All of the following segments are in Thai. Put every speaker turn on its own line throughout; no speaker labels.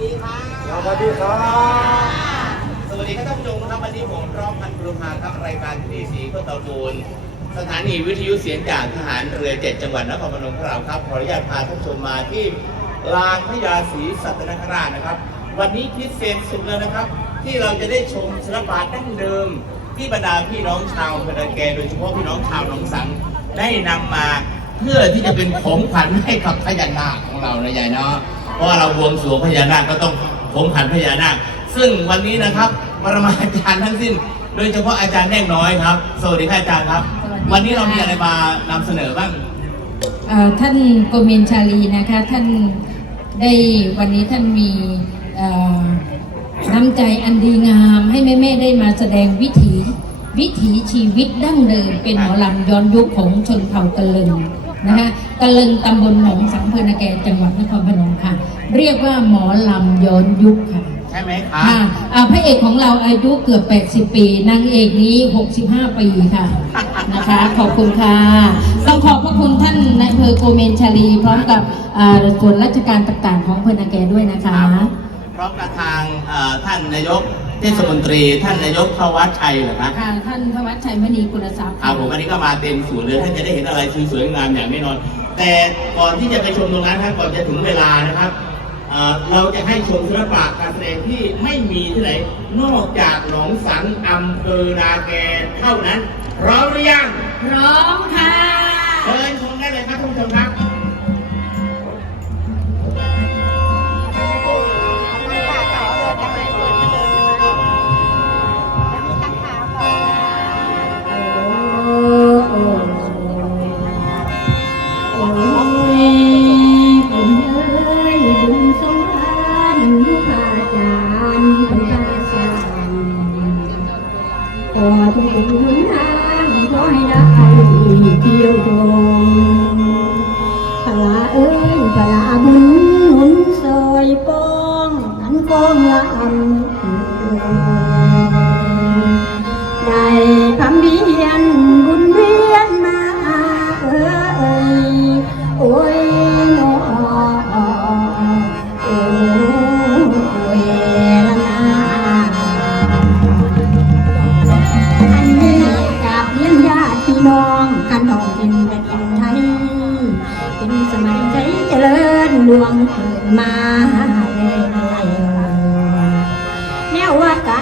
ดีค่ะ
สวัสดีครับ
สวัสดีครับท่านผู้ชมครับวันนี้ผมร้องพันธุ์กรุงาครับรายการที่สีก็ตะบูนสถานีวิทยุเสียงจากทหารเรือเจ็ดจังหวัดนครพนมของเราครับขออนุญาตพาท่านผู้ชมมาที่ลานพญาศรีสัตนคราชนะครับ วันนี้พิเศษสุดเลยนะครับ ที่เราจะได้ชมศิลปะดั้งเดิม ที่บรรดาพี่น้องชาวพนแกโดยเฉพาะพี่น้องชาวหนองสังได้นำมาเพื่อที่จะเป็นของขวัญให้กับพญานาคของเรานะยายเนาะ เพราะว่าเราบวงสรวงพญานาคก็ต้องของขวัญพญานาค ซึ่งวันนี้นะครับปรมาจารย์ทั้งสิ้น โดยเฉพาะอาจารย์แน่งน้อยครับ สวัสดีครับอาจารย์ครับ
สวัสดีค่ะ
วันนี้เรามีอะไรมานำเสนอบ้าง
เอ่อท่านโกเมนชาลีนะคะท่านได้วันนี้ท่านมีเอ่อน้ำใจอันดีงามให้แม่ๆได้มาแสดงวิถีวิถีชีวิตดั้งเดิมเป็นหมอลำย้อนยุคของชนเผ่ากะเลิง นะคะกะเลิงตำบลหนองสังเพนแกจังหวัดนครพนมค่ะ เรียกว่าหมอลำย้อนยุคค่ะ
ใช่ไหมครับ
ค่ะอ่าพระเอกของเราอายุเกือบ 80 ปีนางเอกนี้ 65 ปีค่ะนะคะ ขอบคุณค่ะต้องขอบพระคุณท่านนายอำเภอโกเมนชาลีพร้อมกับอ่าส่วนราชการต่างๆ ของอำเพอนาแกด้วยนะคะ
พร้อมกับทางเอ่อท่านนายก เทศมนตรีท่านนายกทวัชชัยเหรอครับ
ค่ะท่านทวัชชัยมณีกุลทรัพย์
ครับผมอันนี้ก็มาเต็มสูตรเลยท่านจะได้เห็นอะไรสวยๆงามอย่างแน่นอน แต่ก่อนที่จะไปชมตรงนั้นครับก่อนจะถึงเวลานะครับเอ่อเราจะให้ชมศิลปะการแสดงที่ไม่มีที่ไหน นอกจากหนองสังอำเภอนาแกเท่านั้นพร้อมหรือยัง
พร้อมค่ะ
เชิญชมได้เลยครับท่านผู้ชมครับ
เดี่ยวชมพระเอ้ยพระบุญหนุนซอยป้องอันกองลำได้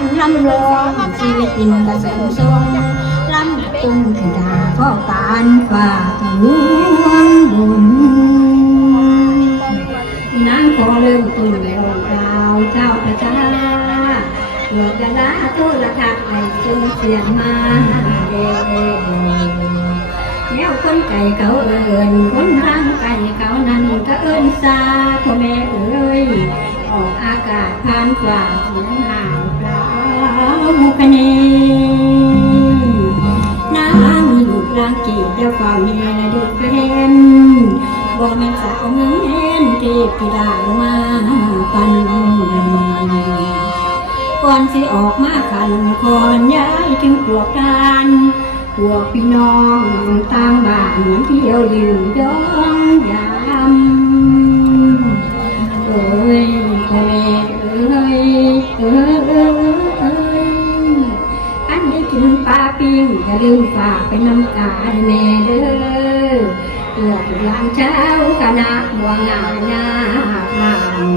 วว่าการลำลองชีวิตอินกระสมทรงลำตุ้งคือดาข้อการฝ่าทะลวงบุญนางขอเริ่มต้นเราดาวเจ้าพระเจ้าเกิดกะลาโทษทักให้จงเสียมาเด้แล้วคนไก่เขาเอินคนทางไก่เขานั้นก็เอินซาพ่อแม่เอ้ยออกอากาศผ่านฝ่าเสียงห่าง เปล่าคะเนน้ำมีลูกลางกีเดียวเฝ้าเนียและดูเพนบ่แม่นสาวเงินเห็นเทพธิดาลงมาปันก่อนสิออกมาขันคอนย้ายถึงพวกกันพวกพี่น้องต่างบ้านเหมือนเที่ยวยืนย้องยามเอ้ยเอ้ย ปิ้งอย่าลืมฝากไปน้ำตาแม่เด้อเลือกหลานเช้าคณะบัวงามหน้าพาน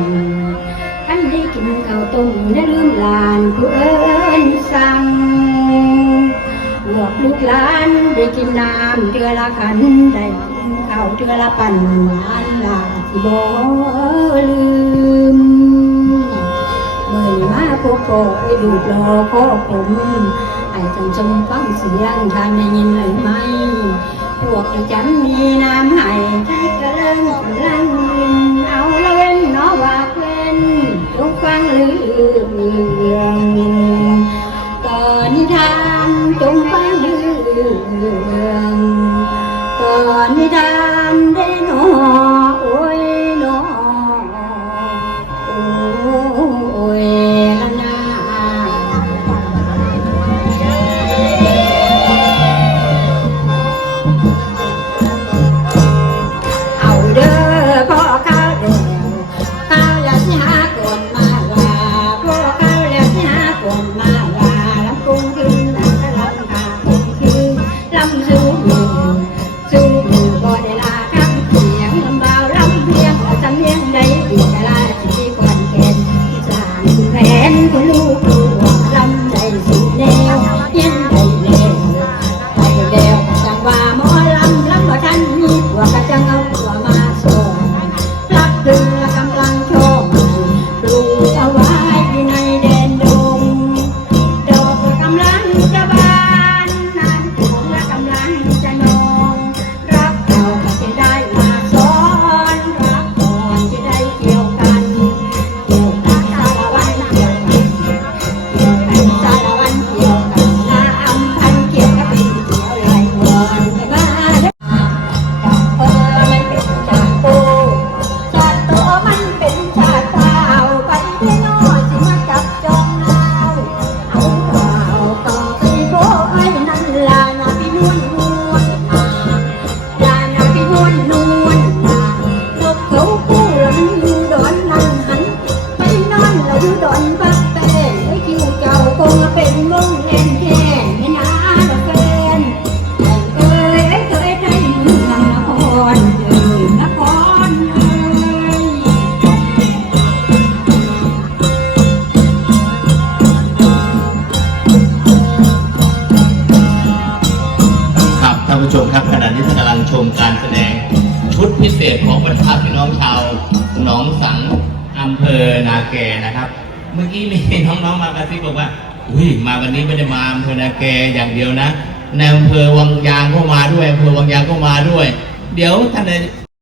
ท่านได้กินข้าวต้มได้ลืมลานผู้เอิญสั่งหวกลูกหลานได้กินน้ำเดือละขันได้กินข้าวเดือละปั่นหวานลาสิบ่ลืมเมื่อมาพบก็ไอ้ดูดรอก็ผม จนจนฟังเสียงท่านได้ยินหรือไม่ พวกไอ้จันมีน้ำให้ใจกระเลิงกระลังเอาละเว้นเนาะว่าเว้นทุกฟังหรื่อง
มการแสดง ชุดพิเศษของบรรดาพี่น้องชาวหนองสังอำเภอนาแกนะครับ เมื่อกี้มีน้องๆมากระซิบบอกว่าอุ้ยมาวันนี้ไม่ได้มาอำเภอนาแกอย่างเดียวนะในอำเภอวังยางก็มาด้วยอำเภอวังยางก็มาด้วย เดี๋ยวท่าน